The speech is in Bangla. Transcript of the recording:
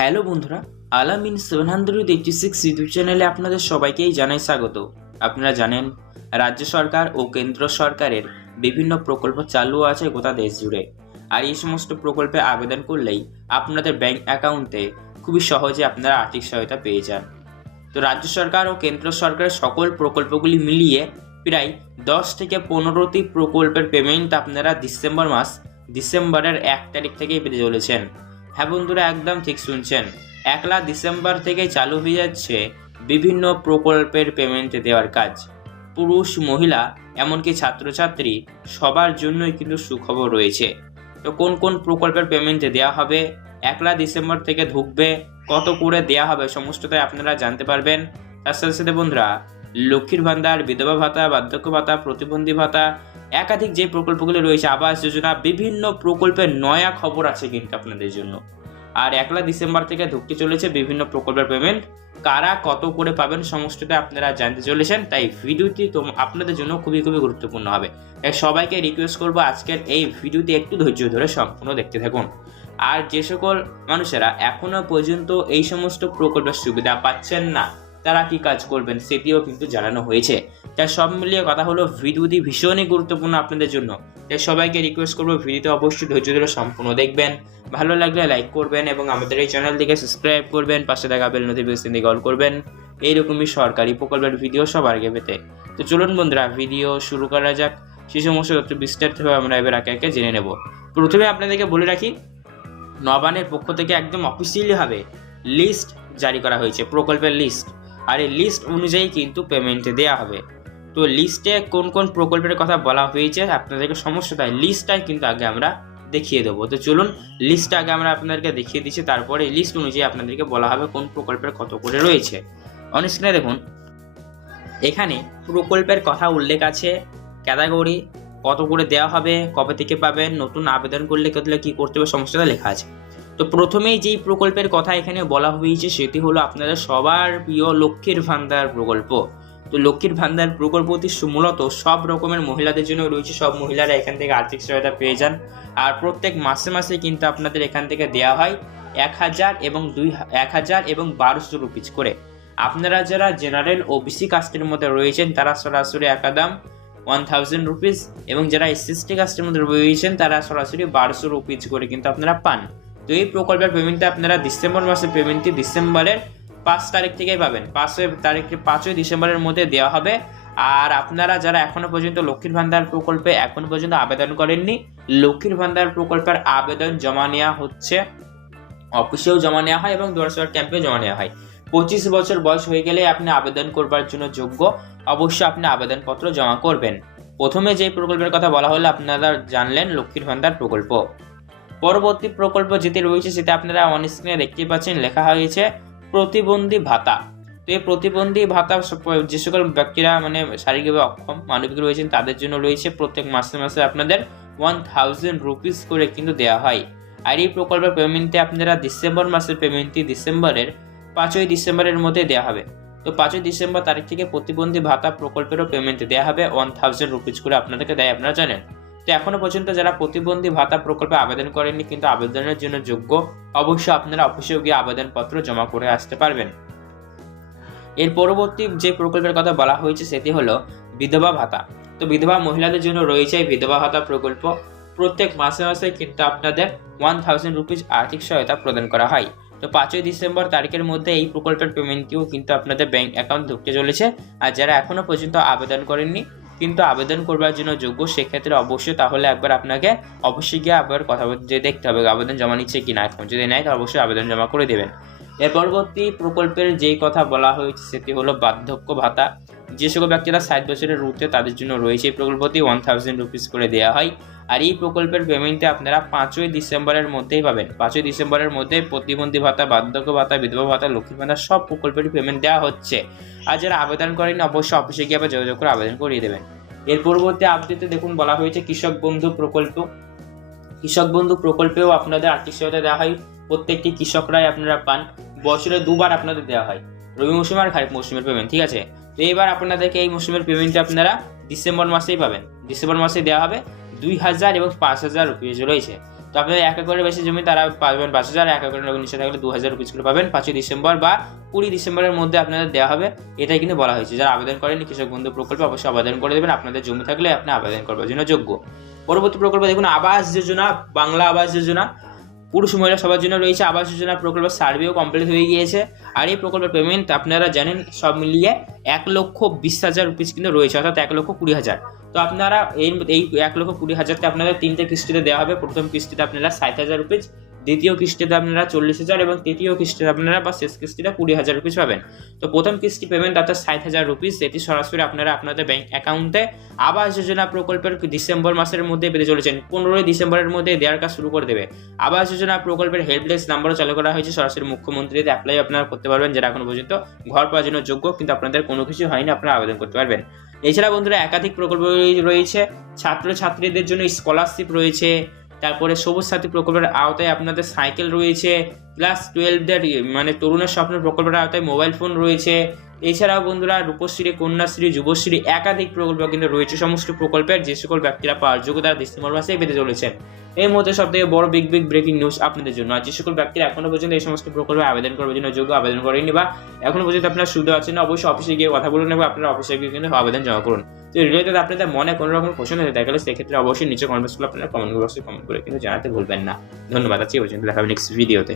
হ্যালো বন্ধুরা, Alamin seven hundred eighty six YouTube চ্যানেলে আপনাদের সবাইকেই জানাই স্বাগত। আপনারা জানেন, রাজ্য সরকার ও কেন্দ্র সরকারের বিভিন্ন প্রকল্প চালু আছে গোটা দেশ জুড়ে। আর এই সমস্ত প্রকল্পে আবেদন করলেই আপনাদের ব্যাংক অ্যাকাউন্টে খুবই সহজে আপনারা আর্থিক সহায়তা পেয়ে যান। তো রাজ্য সরকার ও কেন্দ্র সরকারের সকল প্রকল্পগুলি মিলিয়ে প্রায় দশ থেকে পনেরোটি প্রকল্পের পেমেন্ট আপনারা ডিসেম্বর মাস, ডিসেম্বরের এক তারিখ থেকেই পেতে চলেছেন। হ্যাঁ বন্ধুরা, একদম ঠিক শুনছেন। একলা ডিসেম্বর থেকে চালু হয়ে যাচ্ছে বিভিন্ন প্রকল্পের পেমেন্ট দেওয়ার কাজ। পুরুষ, মহিলা, এমনকি ছাত্রছাত্রী, সবার জন্যই কিন্তু সুখবর রয়েছে। তো কোন কোন প্রকল্পের পেমেন্ট দেওয়া হবে, একলা ডিসেম্বর থেকে ঢুকবে, কত করে দেওয়া হবে, সমস্তটাই আপনারা জানতে পারবেন। তার সাথে সাথে বন্ধুরা লক্ষ্মীর ভান্ডার, বিধবা ভাতা, বার্ধক্য ভাতা, প্রতিবন্ধী ভাতা, একাধিক যে প্রকল্পগুলি রয়েছে, আবাস যোজনা, বিভিন্ন প্রকল্পের নয়া খবর আছে কিন্তু আপনাদের জন্য। আর একলা ডিসেম্বর থেকে ঢুকতে চলেছে বিভিন্ন প্রকল্পের পেমেন্ট কারা কত করে পাবেন সমস্তটা আপনারা জানতে চলেছেন, তাই ভিডিওটি আপনাদের জন্য খুবই খুবই গুরুত্বপূর্ণ হবে। তাই সবাইকে রিকোয়েস্ট করব আজকের এই ভিডিওটি একটু ধৈর্য ধরে সম্পূর্ণ দেখতে থাকুন। আর যে সকল মানুষেরা এখনও পর্যন্ত এই সমস্ত প্রকল্পের সুবিধা পাচ্ছেন না তারা কি কাজ করবেন সেটিও কিন্তু জানানো হয়েছে। তাই সব মিলিয়ে কথা হলো, ভিডিওটি ভীষণই গুরুত্বপূর্ণ আপনাদের জন্য। তাই সবাইকে রিকোয়েস্ট করব ভিডিওতে অবশ্যই ধৈর্য ধরে সম্পূর্ণ দেখবেন। ভালো লাগলে লাইক করবেন এবং আমাদের এই চ্যানেল চ্যানেলটিকে সাবস্ক্রাইব করবেন, পাশে থাকা বেল নোটিফিকেশন দিয়ে কল করবেন। এইরকমই সরকারি প্রকল্পের ভিডিও সবার আগে পেতে। তো চলুন বন্ধুরা ভিডিও শুরু করা যাক। সেই সমস্ত তথ্য বিস্তারিতভাবে আমরা এবার একে একে জেনে নেব। প্রথমে আপনাদেরকে বলে রাখি নবানের পক্ষ থেকে একদম অফিসিয়ালিভাবে লিস্ট জারি করা হয়েছে, প্রকল্পের লিস্ট আর এই লিস্ট অনুযায়ী কিন্তু পেমেন্ট দেওয়া হবে। তো লিস্টে কোন কোন প্রকল্পের কথা বলা হয়েছে আপনাদেরকে সমস্যা, তাই লিস্টটাই কিন্তু আগে আমরা দেখিয়ে দেবো। তো চলুন লিস্ট আগে আমরা আপনাদেরকে দেখিয়ে দিচ্ছি, তারপরে লিস্ট অনুযায়ী আপনাদেরকে বলা হবে কোন প্রকল্পের কত করে রয়েছে। অনেস্ক্রিনে দেখুন, এখানে প্রকল্পের কথা উল্লেখ আছে ক্যাটাগরি কত করে দেওয়া হবে, কবে থেকে পাবেন, নতুন আবেদন করলে করলে কী করতে হবে সমস্যাটা লেখা আছে। তো প্রথমেই যেই প্রকল্পের কথা এখানে বলা হয়েছে সেটি হলো আপনারা সবার প্রিয় লক্ষ্মীর ভান্ডার প্রকল্প। তো লক্ষ্মীর ভান্ডার প্রকল্পটি মূলত সব রকমের মহিলাদের জন্য রয়েছে, সব মহিলারা এখান থেকে আর্থিক সহায়তা পেয়ে যান। আর প্রত্যেক মাসে মাসে কিন্তু আপনাদের এখান থেকে দেওয়া হয় এক হাজার এবং দুই এক হাজার এবং বারোশো রুপিজ করে। আপনারা যারা জেনারেল ওবিসি কাস্টের মধ্যে রয়েছেন, তারা সরাসরি একাদাম ওয়ান থাউজেন্ড রুপিস এবং যারা এসএসটি কাস্টের মধ্যে রয়েছেন, তারা সরাসরি বারোশো রুপিজ করে কিন্তু আপনারা পান। তো এই প্রকল্পের পেমেন্টটা আপনারা ডিসেম্বর মাসের পেমেন্টটি ডিসেম্বরের পাঁচ তারিখ থেকেই পাবেন। পাঁচই তারিখে, পাঁচই ডিসেম্বরের মধ্যে দেওয়া হবে। আর আপনারা যারা এখনও পর্যন্ত লক্ষ্মীর ভান্ডার প্রকল্পে এখনও পর্যন্ত আবেদন করেননি, লক্ষ্মীর ভান্ডার প্রকল্পের আবেদন জমা নেওয়া হচ্ছে। অফিসেও জমা নেওয়া হয় এবং দোয়ারসর ক্যাম্পেও জমা নেওয়া হয়। পঁচিশ বছর বয়স হয়ে গেলে আপনি আবেদন করবার জন্য যোগ্য, অবশ্যই আপনি আবেদনপত্র জমা করবেন। প্রথমে যে প্রকল্পের কথা বলা হলো, আপনারা জানলেন লক্ষ্মীর ভান্ডার প্রকল্প। পরবর্তী প্রকল্প যেটি রয়েছে সেটা আপনারা অন স্ক্রিনে দেখতেই পাচ্ছেন, লেখা হয়েছে প্রতিবন্ধী ভাতা। তো এই প্রতিবন্ধী ভাতা যে সকল ব্যক্তিরা মানে শারীরিকভাবে অক্ষম মানবিক রয়েছেন, তাদের জন্য রয়েছে প্রত্যেক মাসে মাসে আপনাদের ওয়ান থাউজেন্ড রুপিস করে কিন্তু দেওয়া হয়। আর এই প্রকল্পের পেমেন্টে আপনারা ডিসেম্বর মাসের পেমেন্টটি ডিসেম্বরের পাঁচই ডিসেম্বরের মধ্যে দেওয়া হবে। তো পাঁচই ডিসেম্বর তারিখ থেকে প্রতিবন্ধী ভাতা প্রকল্পেরও পেমেন্ট দেওয়া হবে ওয়ান থাউজেন্ড রুপিস করে আপনাদেরকে দেয়, আপনারা জানেন। তো এখনও পর্যন্ত যারা প্রতিবন্ধী ভাতা প্রকল্পে আবেদন করেননি কিন্তু আবেদনের জন্য যোগ্য, অবশ্যই আপনারা অফিসেও গিয়ে আবেদনপত্র জমা করে আসতে পারবেন। এর পরবর্তী যে প্রকল্পের কথা বলা হয়েছে সেটি হলো বিধবা ভাতা। তো বিধবা মহিলাদের জন্য রয়েছে বিধবা ভাতা প্রকল্প। প্রত্যেক মাসে মাসে কিন্তু আপনাদের ওয়ান থাউজেন্ড রুপিজ আর্থিক সহায়তা প্রদান করা হয়। তো পাঁচই ডিসেম্বর তারিখের মধ্যে এই প্রকল্পের পেমেন্টটিও কিন্তু আপনাদের ব্যাংক অ্যাকাউন্ট ঢুকতে চলেছে। আর যারা এখনও পর্যন্ত আবেদন করেননি কিন্তু আবেদন করবার জন্য যোগ্য, সেক্ষেত্রে অবশ্যই তাহলে একবার আপনাকে অবশ্যই গিয়ে আবার কথা বলতে দেখতে হবে আবেদন জমা নিচ্ছে কি না এখন। যদি নেয়, তাহলে অবশ্যই আবেদন জমা করে দেবেন। এর পরবর্তী প্রকল্পের যেই কথা বলা হয়েছে, সেটি হলো বার্ধক্য ভাতা। যে সকল ব্যক্তিরা ষাট বছরের রুটে তাদের জন্য রয়েছে এই প্রকল্পটি ওয়ান থাউজেন্ড রুপিস করে দেওয়া হয়। আর এই প্রকল্পের পেমেন্টে আপনারা পাঁচই ডিসেম্বরের মধ্যেই পাবেন। পাঁচই ডিসেম্বরের মধ্যে প্রতিবন্ধী ভাতা, বার্ধক্য ভাতা, বিধবা ভাতা, লক্ষ্মী ভাতা সব প্রকল্পের পেমেন্ট দেওয়া হচ্ছে। আর যারা আবেদন করেন, অবশ্যই অফিসে গিয়ে আবার যোগাযোগ করে আবেদন করিয়ে দেবেন। এর পরবর্তী আপডেটে দেখুন, বলা হয়েছে কৃষক বন্ধু প্রকল্প। কৃষক বন্ধু প্রকল্পেও আপনাদের আর্থিক সহায়তা দেওয়া হয়। প্রত্যেকটি কৃষকরাই আপনারা পান। বছরে দুবার আপনাদের দেওয়া হয়। রবি মৌসুম আর খারিফ মৌসুমের পেমেন্ট ঠিক আছে? তো এবার আপনাদেরকে এই মৌসুমের পেমেন্টটা আপনারা ডিসেম্বর মাসেই পাবেন। ডিসেম্বর মাসে দেওয়া হবে দুই হাজার এবং পাঁচ হাজার রুপিস রয়েছে। তো আপনাদের এক একরের বেশি জমি তারা পাবেন পাঁচ হাজার, এক একরের নিচে থাকলে দু হাজার রুপিস করে পাবেন। পাঁচই ডিসেম্বর বা কুড়ি ডিসেম্বরের মধ্যে আপনাদের দেওয়া হবে। এটাই কিন্তু বলা হয়েছে। যারা আবেদন করেনি কৃষক বন্ধু প্রকল্পে অবশ্যই আবেদন করে দেবেন। আপনাদের জমি থাকলে আপনি আবেদন করবার জন্য যোগ্য। পরবর্তী প্রকল্প দেখুন, আবাস যোজনা, বাংলা আবাস যোজনা। পুরুষ মহিলা সবার জন্য রয়েছে আবাস যোজনা প্রকল্পের সার্ভেও কমপ্লিট হয়ে গিয়েছে। আর এই প্রকল্পের পেমেন্ট আপনারা জানেন সব মিলিয়ে এক লক্ষ বিশ হাজার রুপিস কিন্তু রয়েছে, অর্থাৎ এক লক্ষ কুড়ি হাজার। তো আপনারা এই এই এক লক্ষ কুড়ি হাজারতে আপনাদের তিনটে কিস্তিতে দেওয়া হবে। প্রথম কিস্তিতে আপনারা ষাট হাজার রুপিস দ্বিতীয় কিস্তিতে আপনারা চল্লিশ হাজার এবং তৃতীয় কিস্তিতে আপনারা বা শেষ কিস্তিটা কুড়ি হাজার রুপিস পাবেন। তো প্রথম কিস্তি পেমেন্ট অর্থাৎ ষাট হাজার রুপিস এটি সরাসরি আপনারা আপনাদের ব্যাংক অ্যাকাউন্টে আবাস যোজনা প্রকল্পের ডিসেম্বর মাসের মধ্যে পেতে চলেছেন। পনেরোই ডিসেম্বরের মধ্যে দেওয়ার কাজ শুরু করে দেবে। আবাস যোজনা প্রকল্পের হেল্পলেস নাম্বারও চালু করা হয়েছে। সরাসরি মুখ্যমন্ত্রীতে অ্যাপ্লাই আপনারা করতে পারবেন, যেটা এখনও পর্যন্ত ঘর পাওয়ার জন্য যোগ্য, কিন্তু আপনাদের কোনো কিছু হয়নি, আপনারা আবেদন করতে পারবেন। এছাড়া বন্ধুরা একাধিক প্রকল্প রয়েছে। ছাত্র ছাত্রীদের জন্য স্কলারশিপ রয়েছে। তারপরে সবুজ সাথী প্রকল্পের আওতায় আপনাদের সাইকেল রয়েছে, ক্লাস টুয়েলভদের মানে তরুণের স্বপ্ন প্রকল্পের আওতায় মোবাইল ফোন রয়েছে। এছাড়াও বন্ধুরা রূপশ্রী, কন্যাশ্রী, যুবশ্রী একাধিক প্রকল্প কিন্তু রয়েছে। সমস্ত প্রকল্পের যে সকল ব্যক্তিরা পাওয়ার যোগ্য তারা ডিসেম্বর মাসে পেতে চলেছেন। এর মধ্যে সব থেকে বড় বিগ বিগ ব্রেকিং নিউজ আপনাদের জন্য। আর যে সকল ব্যক্তিরা এখনও পর্যন্ত এই সমস্ত প্রকল্পে আবেদন করার জন্য যোগ্য আবেদন করেনি বা এখনও পর্যন্ত আপনারা সুবিধা পাচ্ছেন না, অবশ্যই অফিসে গিয়ে কথা বলুন এবং আপনারা অফিসে গিয়ে কিন্তু আবেদন জমা করুন। তো রিলেটেড আপনাদের মনে কোনো রকম প্রশ্ন হয়ে থাকে সেক্ষেত্রে অবশ্যই নিচে কমেন্ট বক্সগুলো আপনারা কমেন্ট বক্সে কমেন্ট করে কিন্তু জানাতে ভুলবেন না। ধন্যবাদ, আজকে পর্যন্ত। দেখা হবে নেক্সট ভিডিওতে